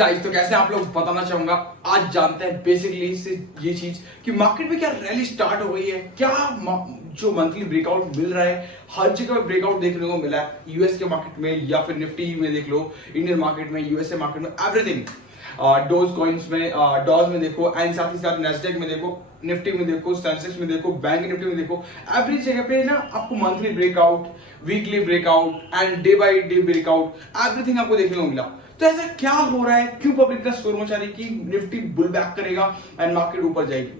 Guys तो कैसे आप लोग बताना चाहूंगा। आज जानते हैं बेसिकली से ये चीज कि मार्केट में क्या रैली स्टार्ट हो गई है, क्या जो मंथली ब्रेकआउट मिल रहा है, हर जगह ब्रेकआउट देखने को मिला है। यूएस के मार्केट में या फिर निफ्टी में देख लो, इंडियन मार्केट में, यूएसए मार्केट में, एवरीथिंग। डोज कॉइन्स में, डॉज में देखो, एंड साथ ही साथ नेस्डेक में देखो, निफ्टी में देखो, सेंसेक्स में देखो, बैंक निफ्टी में देखो, एवरी जगह पे ना आपको monthly breakout, weekly breakout and day by day breakout, everything आपको देखने को मिला। तो ऐसा क्या हो रहा है, क्यों पब्लिक का शोर मचा रही है कि निफ्टी बुल बैक करेगा एंड मार्केट ऊपर जाएगी?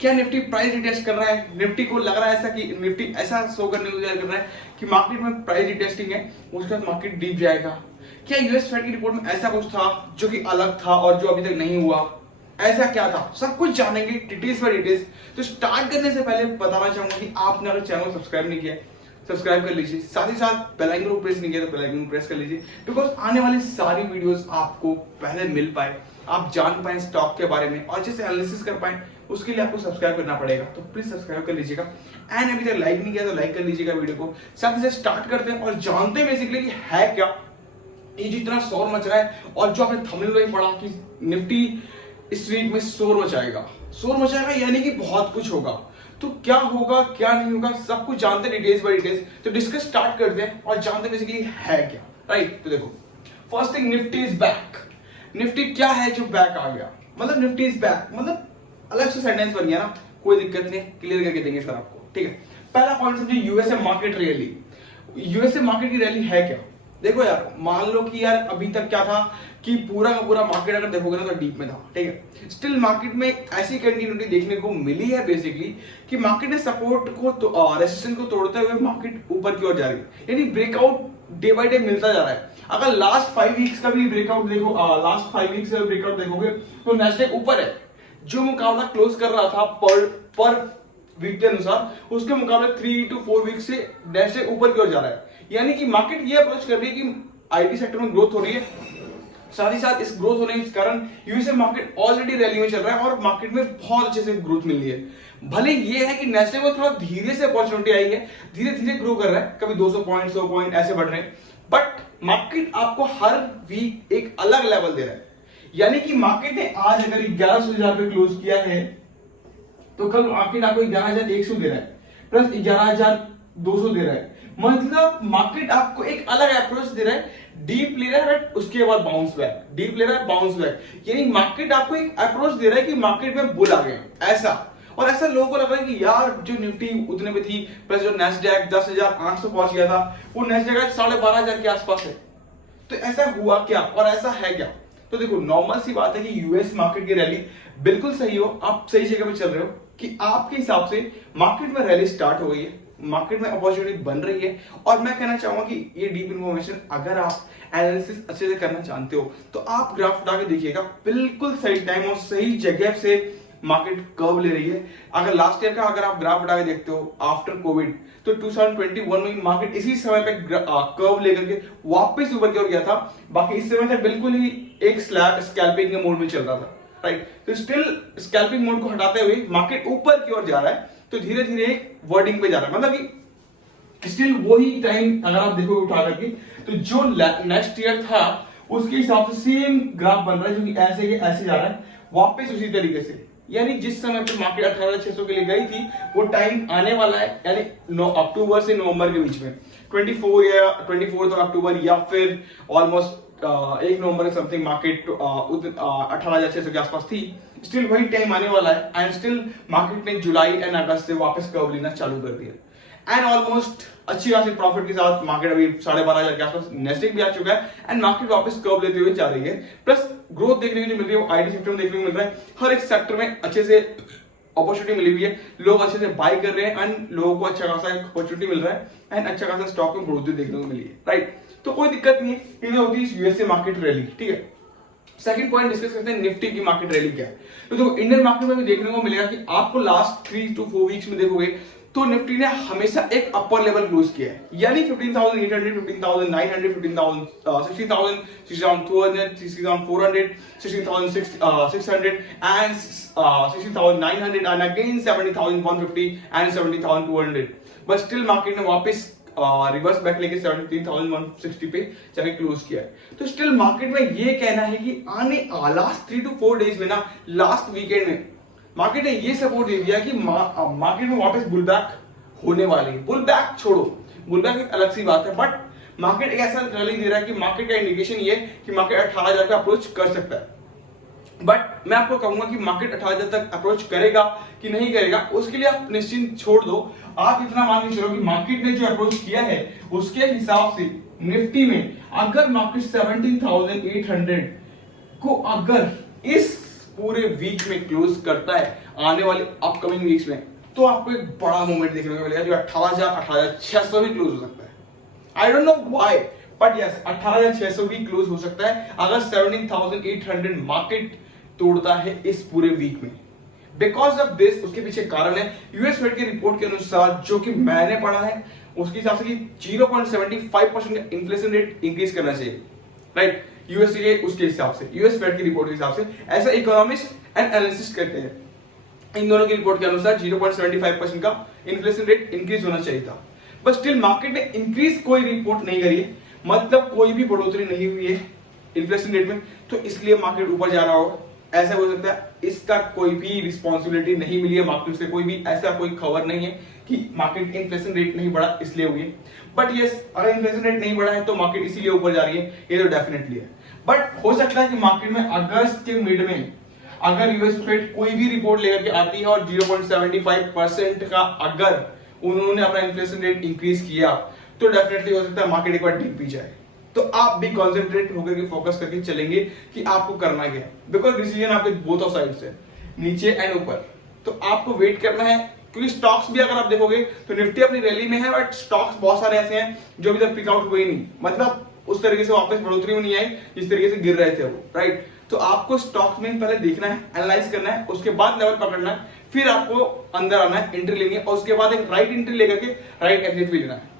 क्या निफ्टी प्राइस रिटेस्ट कर रहा है? निफ्टी को लग रहा है ऐसा कि निफ्टी ऐसा शो करने को कर रहा है कि मार्केट में प्राइस रिटेस्टिंग है, उसके बाद मार्केट डीप जाएगा? क्या यूएस फेड की रिपोर्ट में ऐसा कुछ था जो कि अलग था और जो अभी तक नहीं हुआ? ऐसा क्या था? सब कुछ जानेंगे डिटेल्स बाय डिटेल्स। तो स्टार्ट करने से पहले बताना चाहूंगा कि आपने अगर चैनल को सब्सक्राइब नहीं किया, सब्सक्राइब कर लीजिए, साथ ही साथ बेल आइकन को प्रेस नहीं किया तो बेल आइकन को प्रेस कर लीजिए, बिकॉज आने वाली सारी वीडियोस आपको पहले मिल पाए, आप जान पाए स्टॉक के बारे में और जैसे एनालिसिस कर पाए, उसके लिए आपको सब्सक्राइब करना पड़ेगा। तो प्लीज सब्सक्राइब कर लीजिएगा एंड अभी तक लाइक नहीं किया तो लाइक कर लीजिएगा वीडियो को। साथ ही साथ स्टार्ट करते हैं और जानते हैं बेसिकली कि है क्या ये जितना शोर मच रहा है, और जो आपने थंबनेल में पढ़ा कि निफ्टी इस वीक में शोर मचाएगा यानी कि बहुत कुछ होगा। तो क्या होगा क्या नहीं होगा सब कुछ जानते हैं डिटेल्स बाय डिटेल्स। तो डिस्कस स्टार्ट करते हैं और जानते हैं बेसिकली है क्या। राइट, तो देखो, first thing, Nifty is back. Nifty क्या है जो बैक आ गया? मतलब निफ्टी इज बैक मतलब अलग से सेंटेंस बन गया ना, कोई दिक्कत नहीं, क्लियर करके देंगे सर आपको। ठीक है, पहला पॉइंट समझिए, USA market rally. USA market की रैली है क्या? देखो यार, मान लो कि यार अभी तक क्या था कि पूरा का पूरा मार्केट अगर देखोगे ना तो डीप में था। ठीक है, स्टिल मार्केट में ऐसी कंटिन्यूटी देखने को मिली है बेसिकली कि मार्केट ने सपोर्ट को रेजिस्टेंस को तोड़ते हुए मार्केट ऊपर की ओर जा रही है, यानी ब्रेकआउट डे बाय डे मिलता जा रहा है। अगर लास्ट 5 वीक्स का भी ब्रेकआउट देखो, लास्ट 5 वीक्स का ब्रेकआउट देखोगे तो नेस्डेक ऊपर है। जो मुकाबला क्लोज कर रहा था पर वीक के अनुसार, उसके मुकाबले 3 to 4 वीक से नेस्डेक ऊपर की ओर जा रहा है। यानी कि मार्केट ये अप्रोच कर रही है कि आईटी सेक्टर में ग्रोथ हो रही है, साथ ही साथ इस ग्रोथ होने के कारण यूएसए मार्केट ऑलरेडी रैली में चल रहा है और मार्केट में बहुत अच्छे से ग्रोथ मिल रही है। भले ये है कि नेस्डैक में थोड़ा धीरे से अपॉर्चुनिटी आई है, धीरे धीरे ग्रो कर रहा है, कभी 200 पॉइंट 100 पॉइंट ऐसे बढ़ रहे हैं, बट मार्केट आपको हर वीक एक अलग लेवल दे रहा है। यानी कि मार्केट ने आज अगर 11,000 पे क्लोज किया है तो कल मार्केट आपको 11,100 दे रहा है, प्लस 11,200 दे रहा है। मतलब मार्केट आपको एक अलग अप्रोच दे रहा है, डीप ले रहा है, उसके बाद बाउंस बैक, डीप ले रहा है, बाउंस बैक। यानी मार्केट आपको एक अप्रोच दे रहा है कि मार्केट में बुल आ गए ऐसा। और ऐसा लोगों को लग रहा है कि यार जो निफ्टी उतने पे थी, प्लस जो नेस्डैक 10,800 पहुंच गया था, वो नेस्डैक 12,500 के आसपास है। तो ऐसा हुआ क्या और ऐसा है क्या? तो देखो, नॉर्मल सी बात है कि यूएस मार्केट की रैली बिल्कुल सही हो, आप सही जगह पे चल रहे हो कि आपके हिसाब से मार्केट में रैली स्टार्ट हो गई है, मार्केट में अपॉर्चुनिटी बन रही है। और मैं कहना चाहूंगा कि ये डीप इंफॉर्मेशन अगर आप एनालिसिस अच्छे से करना जानते हो तो आप ग्राफ उठा के देखिएगा, बिल्कुल सही टाइम और सही जगह से मार्केट कर्व ले रही है। अगर लास्ट ईयर का अगर आप ग्राफ उठा के देखते हो आफ्टर कोविड, तो 2021 में मार्केट इसी समय पे कर्व लेकर के वापस ऊपर की ओर गया था। बाकी इस समय तक बिल्कुल ही एक स्लैब स्कैल्पिंग के मोड में चल रहा था। राइट, तो स्टिल स्कैल्पिंग मोड को हटाते हुए मार्केट ऊपर की ओर जा रहा है, तो धीरे धीरे एक वर्डिंग पे जा रहा है। मतलब कि स्टिल वही टाइम अगर आप देखोगे उठा करके, तो जो नेक्स्ट ईयर था उसके हिसाब से सेम ग्राफ बन रहा है, जो कि ऐसे के ऐसे जा रहा है वापस उसी तरीके से। यानी जिस समय पे मार्केट 18,600 के लिए गई थी, वो टाइम आने वाला है, यानी अक्टूबर से नवंबर के बीच में, 24 अक्टूबर या फिर ऑलमोस्ट 1 नवंबर समथिंग मार्केट 18,600 के आसपास थी। स्टिल वही टाइम आने वाला है एंड स्टिल मार्केट ने जुलाई एंड अगस्त से वापस कर्व लेना चालू कर दिया एंड ऑलमोस्ट अच्छी खासी प्रॉफिट के साथ मार्केट अभी 12,500 के आसपास नेस्डेक भी आ चुका है एंड मार्केट वापस कर्व लेते हुए जा रही है। प्लस ग्रोथ देखने को जो मिल रही है वो आईटी सेक्टर में देखने को मिल रहा है, हर एक सेक्टर में अच्छे से अपॉर्चुनिटी मिली हुई है, लोग अच्छे से बाय कर रहे हैं एंड लोगों को अच्छा खासा अपॉर्चुनिटी मिल रहा है एंड अच्छा खासा स्टॉक में ग्रोथ भी देखने को मिली है। राइट, तो कोई दिक्कत नहीं है, ये होती है यूएसए मार्केट रैली। ठीक है, सेकंड पॉइंट डिस्कस करते हैं, निफ्टी की मार्केट रैली क्या है। तो देखो, इंडियन मार्केट में भी देखने को मिलेगा कि आपको लास्ट 3 to 4 वीक्स में देखोगे तो निफ्टी ने हमेशा एक अपर लेवल क्लोज किया है, यानी 15,800, 15,900, 16,000, 16,200, 16,400, 16,600 and 16,900 and again 70,150 and 70,200, but still market ने वापस रिवर्स बैक लेके 17,160 पे जाके क्लोज किया है। तो स्टिल मार्केट में ये कहना है कि आने लास्ट 3 to 4 डेज में ना, लास्ट वीकेंड में मार्केट ने ये सपोर्ट दे दिया कि मार्केट में वापस बुल बैक होने वाली है। बुल बैक छोड़ो, बुल बैक एक अलग सी बात है, बट मार्केट एक ऐसा रैली दे रहा है कि मार्केट का इंडिकेशन ये कि मार्केट 18,000 का अप्रोच कर सकता है। बट मैं आपको कहूंगा कि मार्केट 18,000 तक अप्रोच करेगा कि नहीं करेगा, उसके लिए आप निश्चिंत छोड़ दो। आप इतना मान के चलो कि मार्केट ने जो अप्रोच किया है उसके हिसाब से निफ्टी में अगर मार्केट 17,800 को अगर इस पूरे वीक में क्लोज करता है, आने वाले अपकमिंग वीक्स में, तो आपको एक बड़ा मूवमेंट देखने को मिलेगा जो 18,600 भी क्लोज हो सकता है। I don't know why, but yes 18,600 भी क्लोज हो सकता है अगर 17,800 मार्केट तोड़ता है इस पूरे वीक में। बिकॉज ऑफ दिस, उसके पीछे कारण है यूएस फेड की रिपोर्ट के अनुसार, जो कि मैंने पढ़ा है उसके हिसाब से कि 0.75% का इन्फ्लेशन रेट इंक्रीज करना चाहिए, राइट? यूएस के उसके हिसाब से, यूएस फेड की रिपोर्ट के हिसाब से ऐसा इकोनॉमिस्ट एंड एनालिसिस करते हैं। इन दोनों की रिपोर्ट के अनुसार 0.75% का इन्फ्लेशन रेट इंक्रीज होना चाहिए था, बट स्टिल मार्केट ने इंक्रीज कोई रिपोर्ट नहीं करी है, मतलब कोई भी बढ़ोतरी नहीं हुई है इन्फ्लेशन रेट में, तो इसलिए मार्केट ऊपर जा रहा होगा। ऐसा हो सकता है, इसका कोई भी रिस्पॉन्सिबिलिटी नहीं मिली है मार्केट से, कोई भी ऐसा कोई खबर नहीं है कि मार्केट इन्फ्लेशन रेट नहीं बढ़ा इसलिए हुई है। बट यस, अगर इन्फ्लेशन रेट नहीं बढ़ा है तो मार्केट इसीलिए ऊपर जा रही है, ये तो डेफिनेटली है। बट हो सकता है कि मार्केट में अगस्त के मिड में अगर यूएस फेड कोई भी रिपोर्ट लेकर के आती है और 0.75% का अगर उन्होंने अपना इन्फ्लेशन रेट इंक्रीज किया, तो डेफिनेटली हो सकता है मार्केट एक बार डिप भी जाए। तो आप भी कॉन्सेंट्रेट होकर के फोकस करके चलेंगे कि आपको करना क्या है, बिकॉज डिसीजन आपके बोथ ऑफ साइड से, नीचे एंड ऊपर। तो आपको वेट करना है, क्योंकि स्टॉक्स भी अगर आप देखोगे तो निफ्टी अपनी रैली में है, बट स्टॉक्स बहुत सारे ऐसे हैं जो अभी तक पिक आउट हुए नहीं, मतलब उस तरीके से वापस बढ़ोतरी में नहीं आई जिस तरीके से गिर रहे थे वो, राइट? तो आपको स्टॉक्स में पहले देखना है, एनालाइज करना है, उसके बाद लेवल पकड़ना है, फिर आपको अंदर आना है, एंट्री लेनी है, और उसके बाद एक राइट एंट्री लेकर के राइट एग्जिट भी लेना है।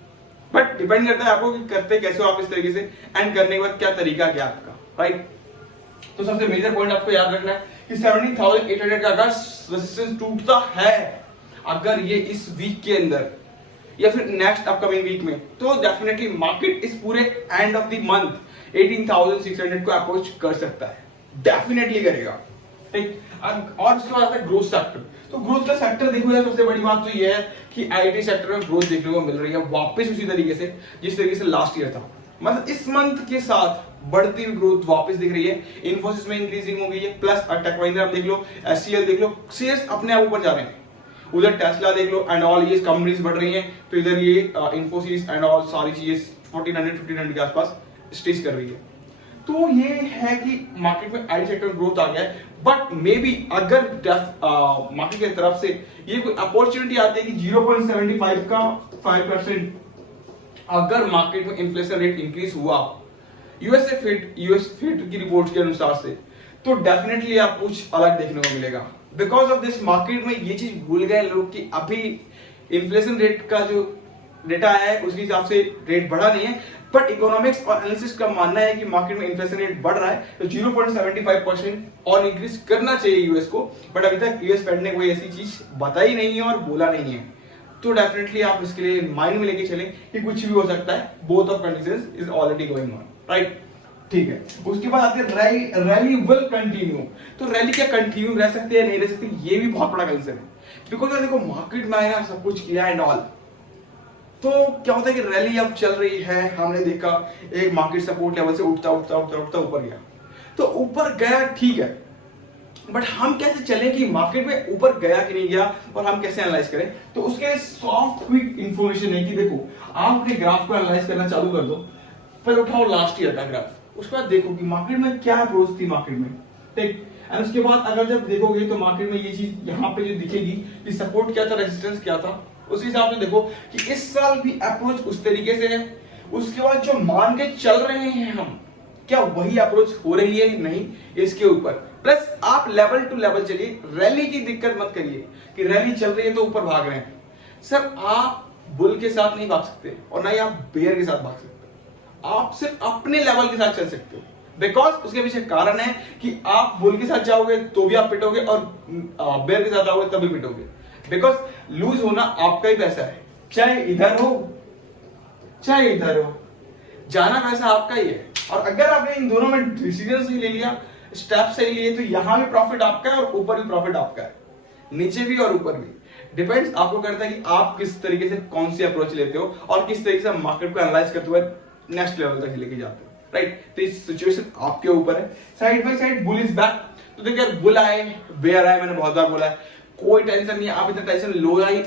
बट डिपेंड करता है आपको कि करते कैसे हो आप इस तरीके से, एंड करने के बाद क्या तरीका क्या आपका, राइट? तो सबसे मेजर पॉइंट आपको याद रखना है कि 17,800 का अगर रेजिस्टेंस टूटता है अगर ये इस वीक के अंदर या फिर नेक्स्ट अपकमिंग वीक में, तो डेफिनेटली मार्केट इस पूरे एंड ऑफ द मंथ 18,600 को अप्रोच कर सकता है, डेफिनेटली करेगा, ठीक? और उसके बाद आता है ग्रोथ सेक्टर। तो ग्रोथ का सेक्टर देखो यार, सबसे बड़ी बात तो ये है कि आईटी सेक्टर में ग्रोथ देखने को मिल रही है वापस उसी तरीके से जिस तरीके से लास्ट ईयर था, मतलब इस मंथ के साथ बढ़ती हुई ग्रोथ वापस दिख रही है। इन्फोसिस में इंक्रीजिंग हो गई है, प्लस टेक महिंद्रा आप देख लो, एचसीएल देख लो, शेयर्स अपने आप ऊपर जा रहे हैं। उधर टेस्ला देख लो एंड ऑल, ये कंपनीज बढ़ रही हैं, तो इधर ये इन्फोसिस एंड ऑल सारी चीजें 1400-1500 के आसपास स्टेज कर रही है। तो ये है कि मार्केट में आईटी सेक्टर में ग्रोथ आ गया है, बट मे बी अगर मार्केट की तरफ से ये कोई अपॉर्चुनिटी आती है कि 0.75 का 5% अगर मार्केट में इन्फ्लेशन रेट इंक्रीज हुआ यूएस फेड की रिपोर्ट के अनुसार से, तो डेफिनेटली आप कुछ अलग देखने को मिलेगा। बिकॉज ऑफ दिस मार्केट में ये चीज भूल गए लोग कि अभी इन्फ्लेशन रेट का जो डेटा है उसके हिसाब से रेट बढ़ा नहीं है, बट इकोनॉमिक्स और एनालिसिस का मानना है कि मार्केट में इन्फ्लेशन रेट बढ़ रहा है, तो 0.75% और इंक्रीज करना चाहिए यूएस को, बट अभी तक यूएस फेड ने कोई ऐसी चीज बताई नहीं है और बोला नहीं है। तो डेफिनेटली आप इसके लिए माइंड में लेके चलें कि कुछ भी हो सकता है, both of conditions is already going on, right? ठीक है, उसके बाद आते हैं रैली विल कंटिन्यू। तो रैली क्या कंटिन्यू रह सकती है नहीं रह सकती, ये भी बहुत बड़ा कंसर्न है, बिकॉज देखो मार्केट में आया सब कुछ किया एंड ऑल, तो क्या होता है कि रैली अब चल रही है, हमने देखा एक मार्केट सपोर्ट लेवल से उठता उठता उठता उठता ऊपर गया, तो ऊपर गया ठीक है, बट हम कैसे चलें कि मार्केट में ऊपर गया कि नहीं गया और हम कैसे एनालाइज करें? तो उसके लिए सॉफ्ट क्विक इंफॉर्मेशन है कि देखो आप अपने ग्राफ को एनालाइज करना चालू कर दो, फिर उठाओ लास्ट ईयर का ग्राफ, उसके बाद देखो कि मार्केट में क्या अप्रोच थी मार्केट में, ठीक? एंड उसके बाद अगर जब देखोगे तो मार्केट में ये चीज यहाँ पे जो दिखेगी कि सपोर्ट क्या था, रेजिस्टेंस क्या था, उस हिसाब से देखो कि इस साल भी अप्रोच उस तरीके से है। उसके बाद जो मान के चल रहे हैं हम, क्या वही अप्रोच हो रही है नहीं, इसके ऊपर प्लस आप लेवल टू लेवल चलिए। रैली की दिक्कत मत करिए कि रैली चल रही है तो ऊपर भाग रहे हैं, सर आप बुल के साथ नहीं भाग सकते और ना ही आप बेयर के साथ भाग सकते, आप सिर्फ अपने लेवल के साथ चल सकते हो। बिकॉज उसके पीछे कारण है कि आप बुल के साथ जाओगे तो भी आप पिटोगे और बेयर के साथ आओगे तभी पिटोगे, बिकॉज लूज होना आपका ही पैसा है, चाहे इधर हो चाहे इधर हो, जाना वैसा आपका ही है। और अगर आपने इन दोनों में डिसीजन सही ले लिया, स्टेप सही लिए, तो यहां भी प्रॉफिट आपका है और ऊपर भी प्रॉफिट आपका है, नीचे भी और ऊपर भी। डिपेंड्स आपको करता है कि आप किस तरीके से कौन सी अप्रोच लेते हो और किस तरीके से मार्केट को एनालाइज करते हुए नेक्स्ट लेवल तक लेके जाते हो, राइट। तो इस सिचुएशन आपके ऊपर है। Side by side bull is back. तो देखिए यार, बुल आए बेयर आए, मैंने बहुत बार बोला है, कोई टेंशन नहीं है। आप इतना टेंशन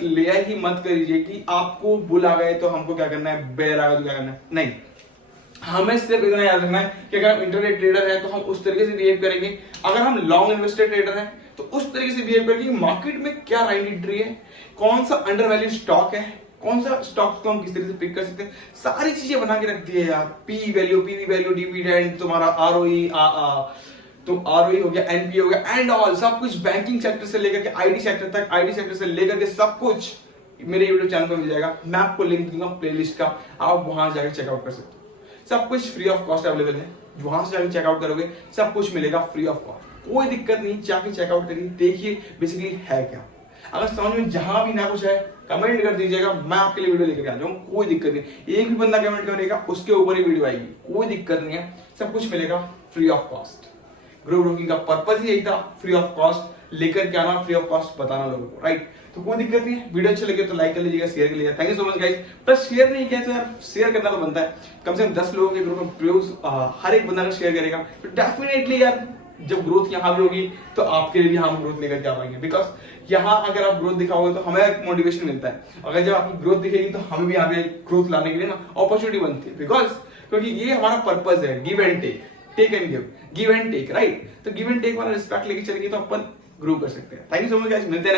ले ही मत करिए कि आपको बुल आ गए तो हमको क्या करना है, बेयर आ गया तो क्या करना है, नहीं। हमें सिर्फ इतना याद रखना है कि अगर हम इंटरडे ट्रेडर है तो हम उस तरीके से बिहेव करेंगे, अगर हम लॉन्ग इन्वेस्टर ट्रेडर है तो उस तरीके से बिहेव करेंगे। मार्केट में क्या राइट एंट्री है, कौन सा अंडर वैल्यू स्टॉक है, कौन सा स्टॉक को हम किस तरीके से पिक कर सकते हैं, सारी चीजें बना के रख दी है यार। P value, PV value, dividend, तुम्हारा आरओई, तो आरओई हो गया, एनपीए हो गया एंड ऑल, सब कुछ बैंकिंग सेक्टर से लेकर के आईटी सेक्टर तक, आईटी सेक्टर से लेकर के सब कुछ मेरे यूट्यूब चैनल पर मिल जाएगा। मैं आपको लिंक दूंगा प्लेलिस्ट का, आप वहां जाकर चेकआउट कर सकते हो। सब कुछ फ्री ऑफ कॉस्ट अवेलेबल है, वहां से जाकर चेकआउट करोगे सब कुछ मिलेगा फ्री ऑफ कॉस्ट, कोई दिक्कत नहीं। जाके चेकआउट करिए, देखिए बेसिकली है क्या। अगर समझ में जहां भी ना कुछ है कमेंट कर दीजिएगा, मैं आपके लिए वीडियो लेकर आ जाऊंगा, कोई दिक्कत नहीं। एक भी बंदा कमेंट करेगा उसके ऊपर ही वीडियो आएगी, कोई दिक्कत नहीं है। सब कुछ मिलेगा free of cost. Grow broking का पर्पस ही यही था, फ्री ऑफ कॉस्ट लेकर के आना, फ्री ऑफ कॉस्ट बताना लोगों को, राइट। तो कोई दिक्कत नहीं है। वीडियो अच्छे लगे तो लाइक कर लीजिएगा, शेयर कर लीजिएगा। Thank you so much guys. Plus share नहीं किया तो यार शेयर करना तो बनता है, कम से कम 10 लोगों के ग्रुप में प्रयोग हर एक बंदा अगर शेयर करेगा तो डेफिनेटली यार जब ग्रोथ यहाँ भी होगी तो आपके लिए भी हम ग्रोथ लेकर के आ पाएंगे। बिकॉज यहाँ अगर आप ग्रोथ दिखाओगे तो हमें एक मोटिवेशन मिलता है, अगर जब आपकी ग्रोथ दिखेगी तो हमें भी यहाँ पे ग्रोथ लाने के लिए ना अपॉर्चुनिटी बनती है। बिकॉज क्योंकि ये हमारा पर्पज है, give and take, take and give and take, right. तो गिव एंड टेक वाला रिस्पेक्ट लेके चलेंगे तो अपन ग्रो कर सकते हैं। Thank you so much guys, मिलते हैं